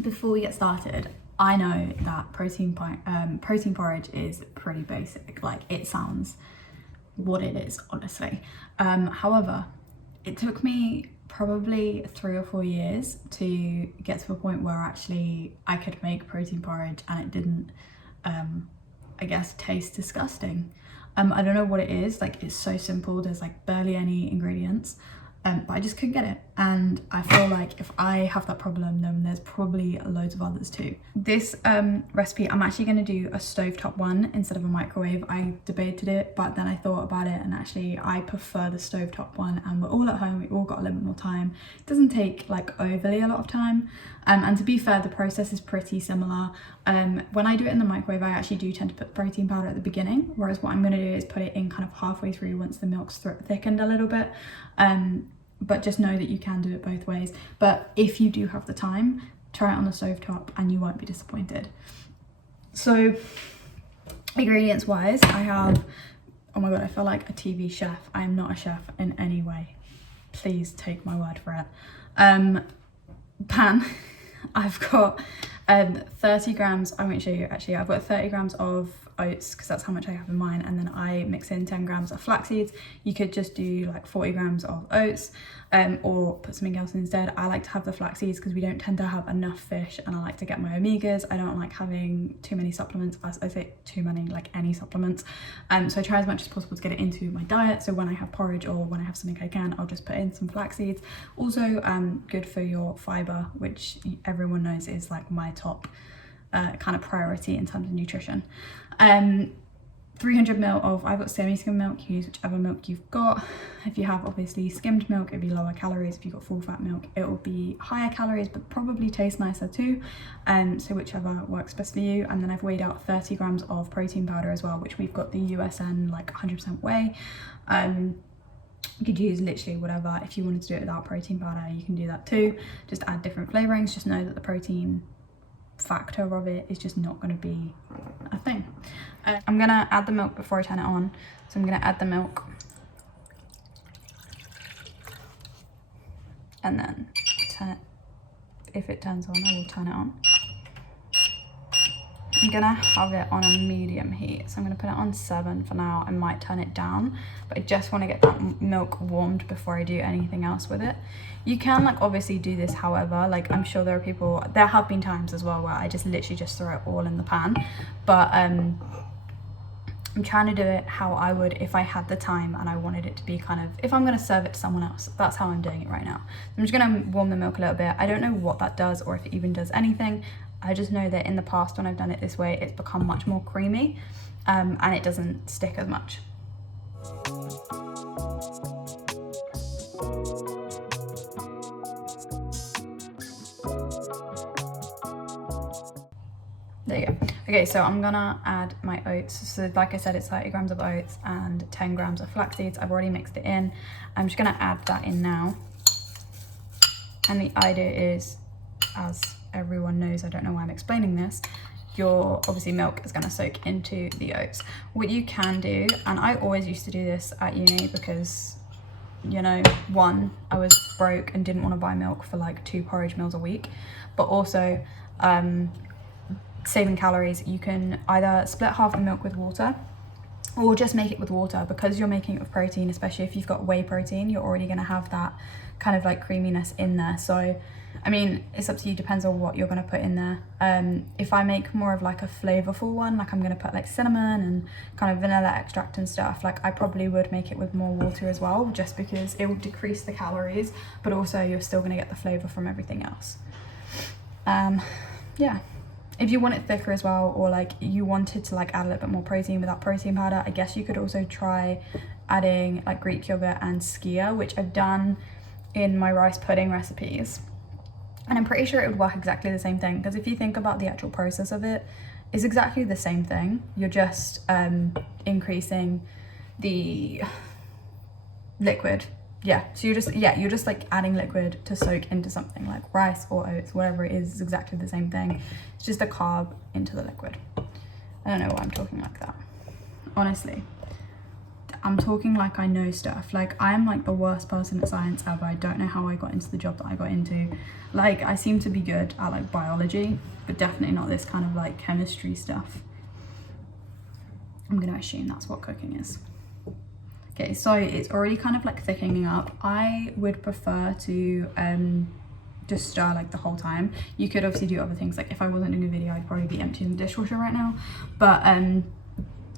before we get started, I know that protein porridge is pretty basic. Like, it sounds what it is, honestly. However, it took me probably 3 or 4 years to get to a point where actually I could make protein porridge and it didn't, I guess, taste disgusting. I don't know what it is. Like, it's so simple. There's like barely any ingredients. But I just couldn't get it, and I feel like if I have that problem, then there's probably loads of others too. This recipe, I'm actually going to do a stovetop one instead of a microwave. I debated it, but then I thought about it, and actually I prefer the stovetop one, and we're all at home, we all got a little bit more time. It doesn't take like overly a lot of time, and to be fair, the process is pretty similar. When I do it in the microwave, I actually do tend to put protein powder at the beginning, whereas what I'm going to do is put it in kind of halfway through once the milk's thickened a little bit. But just know that you can do it both ways. But if you do have the time, try it on the stovetop and you won't be disappointed. So ingredients wise, I have, oh my god, I feel like a TV chef. I am not a chef in any way. Please take my word for it. Pan, I've got 30 grams, I won't show you actually, I've got 30 grams of oats because that's how much I have in mine, and then I mix in 10 grams of flax seeds. You could just do like 40 grams of oats or put something else instead. I like to have the flax seeds because we don't tend to have enough fish, and I like to get my omegas. I don't like having too many supplements. As I say, too many, like any supplements. So I try as much as possible to get it into my diet, so when I have porridge or when I have something I can, I'll just put in some flax seeds. Also good for your fiber, which everyone knows is like my top kind of priority in terms of nutrition. 300 ml of, I've got semi-skimmed milk. Use whichever milk you've got. If you have obviously skimmed milk, it'd be lower calories. If you've got full fat milk, it will be higher calories, but probably taste nicer too. So whichever works best for you. And then I've weighed out 30 grams of protein powder as well, which we've got the USN like 100% whey. You could use literally whatever. If you wanted to do it without protein powder, you can do that too. Just add different flavorings. Just know that the protein factor of it is just not going to be a thing. I'm gonna add the milk before I turn it on, so I'm gonna add the milk and then if it turns on, I will turn it on. I'm gonna have it on a medium heat, so I'm gonna put it on 7 for now. I might turn it down, but I just want to get that milk warmed before I do anything else with it. You can like obviously do this however, like I'm sure there have been times as well where I just literally just throw it all in the pan, but I'm trying to do it how I would if I had the time and I wanted it to be kind of, if I'm going to serve it to someone else. That's how I'm doing it right now. I'm just going to warm the milk a little bit. I don't know what that does or if it even does anything. I just know that in the past when I've done it this way, it's become much more creamy and it doesn't stick as much. There you go. Okay, so I'm gonna add my oats. So like I said, it's 30 grams of oats and 10 grams of flax seeds. I've already mixed it in. I'm just gonna add that in now. And the idea is, as everyone knows, I don't know why I'm explaining this, your obviously milk is gonna soak into the oats. What you can do, and I always used to do this at uni because, you know, one, I was broke and didn't want to buy milk for like 2 porridge meals a week, but also saving calories. You can either split half the milk with water or just make it with water, because you're making it with protein, especially if you've got whey protein, you're already going to have that kind of like creaminess in there. So I mean, it's up to you, depends on what you're going to put in there. If I make more of like a flavorful one, like I'm going to put like cinnamon and kind of vanilla extract and stuff, like I probably would make it with more water as well, just because it will decrease the calories, but also you're still going to get the flavor from everything else. Yeah. If you want it thicker as well, or like you wanted to like add a little bit more protein without protein powder, I guess you could also try adding like Greek yogurt and skyr, which I've done in my rice pudding recipes. And I'm pretty sure it would work exactly the same thing, because if you think about the actual process of it, it's exactly the same thing. You're just increasing the liquid. Yeah, so you're just like adding liquid to soak into something like rice or oats, whatever it is exactly the same thing. It's just a carb into the liquid. I don't know why I'm talking like that. Honestly, I'm talking like I know stuff. Like I am like the worst person at science ever. I don't know how I got into the job that I got into. Like I seem to be good at like biology, but definitely not this kind of like chemistry stuff. I'm gonna assume that's what cooking is. Okay, so it's already kind of like thickening up. I would prefer to just stir like the whole time. You could obviously do other things. Like if I wasn't doing a video, I'd probably be emptying the dishwasher right now. But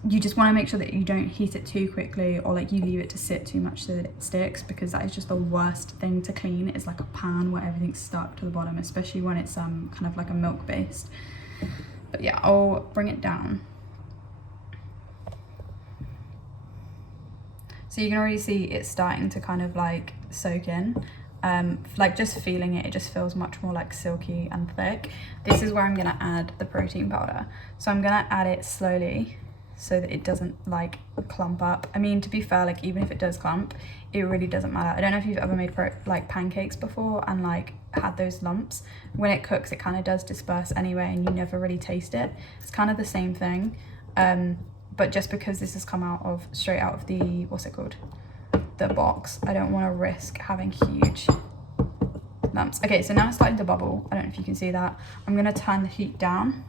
you just want to make sure that you don't heat it too quickly, or like you leave it to sit too much so that it sticks, because that is just the worst thing to clean, is like a pan where everything's stuck to the bottom, especially when it's kind of like a milk based. But yeah, I'll bring it down. So you can already see it's starting to kind of like soak in. Like just feeling it, it just feels much more like silky and thick. This is where I'm gonna add the protein powder. So I'm gonna add it slowly so that it doesn't like clump up. I mean, to be fair, like even if it does clump, it really doesn't matter. I don't know if you've ever made like pancakes before and like had those lumps. When it cooks, it kind of does disperse anyway and you never really taste it. It's kind of the same thing. But just because this has come out of straight out of the, what's it called? The box, I don't want to risk having huge lumps. Okay, so now it's starting to bubble. I don't know if you can see that. I'm going to turn the heat down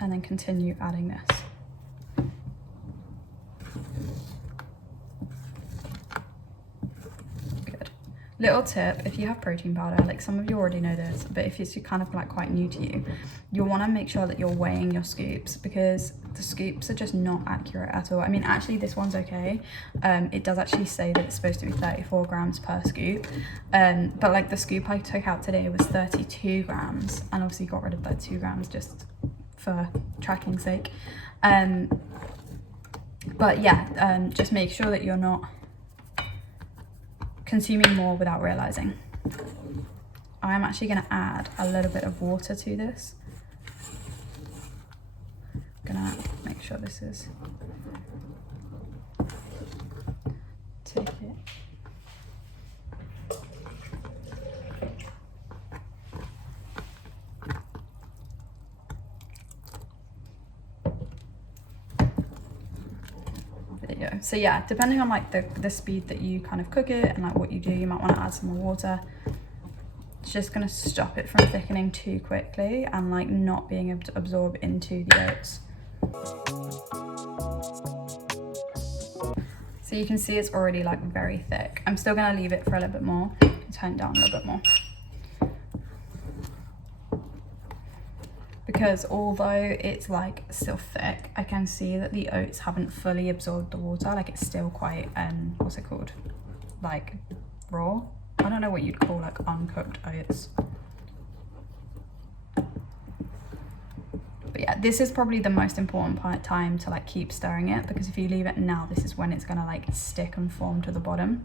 and then continue adding this. Good. Little tip, if you have protein powder, like some of you already know this, but if it's kind of like quite new to you, you'll want to make sure that you're weighing your scoops, because the scoops are just not accurate at all. I mean, actually this one's okay. It does actually say that it's supposed to be 34 grams per scoop. But like the scoop I took out today was 32 grams, and obviously got rid of that 2 grams just for tracking's sake. But yeah, just make sure that you're not consuming more without realizing. I'm actually going to add a little bit of water to this. I'm gonna make sure this is, take it. There you go. So yeah, depending on like the speed that you kind of cook it and like what you do, you might want to add some more water. It's just going to stop it from thickening too quickly and like not being able to absorb into the oats. So you can see it's already like very thick. I'm still going to leave it for a little bit more, turn it down a little bit more. Because although it's like still thick, I can see that the oats haven't fully absorbed the water. Like it's still quite, what's it called? Like raw. I don't know what you'd call like uncooked oats. But yeah, this is probably the most important time to like keep stirring it, because if you leave it now, this is when it's gonna like stick and form to the bottom.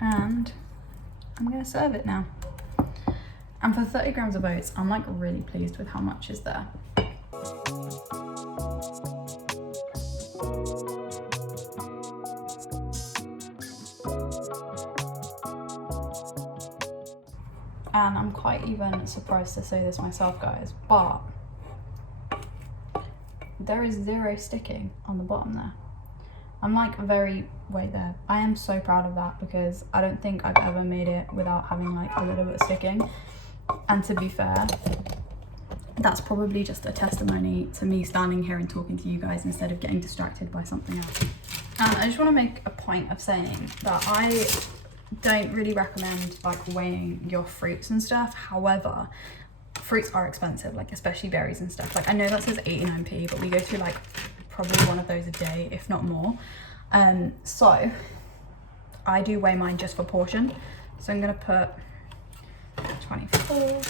And I'm gonna serve it now. And for 30 grams of oats, I'm like really pleased with how much is there. And I'm quite even surprised to say this myself, guys, but there is zero sticking on the bottom there. I'm like way there. I am so proud of that, because I don't think I've ever made it without having like a little bit of sticking. And to be fair, that's probably just a testimony to me standing here and talking to you guys instead of getting distracted by something else. And I just want to make a point of saying that I don't really recommend like weighing your fruits and stuff. However, fruits are expensive, like especially berries and stuff. Like I know that says 89p, but we go through like probably one of those a day, if not more. So I do weigh mine just for portion. So I'm gonna put 24.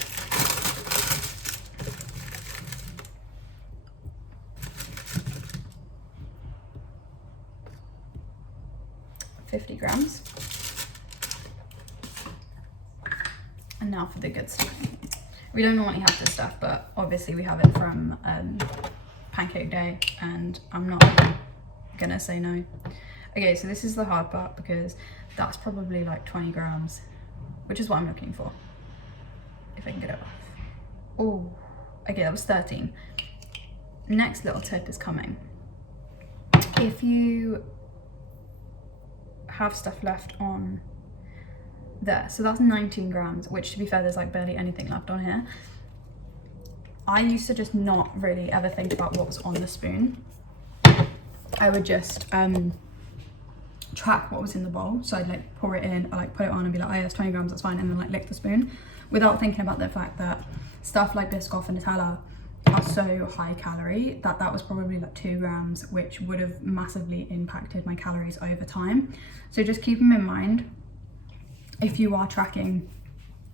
50 grams. And now for the good stuff. We don't normally have this stuff, but obviously we have it from pancake day, and I'm not gonna say no. Okay, so this is the hard part, because that's probably like 20 grams, which is what I'm looking for. if I can get it off. Oh, okay, that was 13. Next little tip is coming. If you have stuff left on there, so that's 19 grams, which to be fair, there's like barely anything left on here. I used to just not really ever think about what was on the spoon. I would just track what was in the bowl. So I'd like pour it in, or like put it on and be like, oh yeah, it's 20 grams, that's fine, and then like lick the spoon, without thinking about the fact that stuff like Biscoff and Nutella are so high calorie that that was probably like 2 grams, which would have massively impacted my calories over time. So just keep them in mind if you are tracking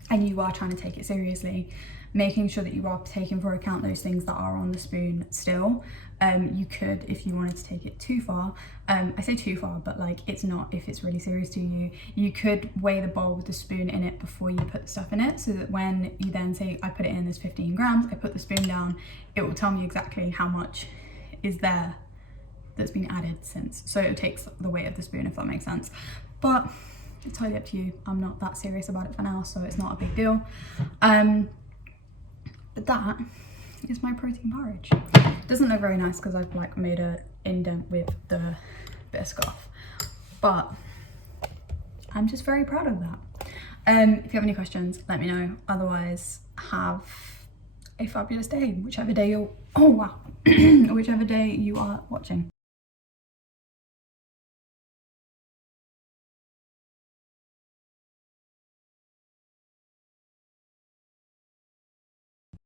and you are trying to take it seriously, making sure that you are taking into account those things that are on the spoon still. You could, if you wanted to take it too far, I say too far, but like it's not, if it's really serious to you, you could weigh the bowl with the spoon in it before you put the stuff in it, so that when you then say, I put it in, there's 15 grams, I put the spoon down, it will tell me exactly how much is there that's been added since. So it takes the weight of the spoon, if that makes sense. But it's totally up to you. I'm not that serious about it for now, so it's not a big deal. But that is my protein porridge. It doesn't look very nice because I've like made a indent with the Biscoff, but I'm just very proud of that. If you have any questions, let me know. Otherwise, have a fabulous day, whichever day you're, oh wow, whichever day you are watching.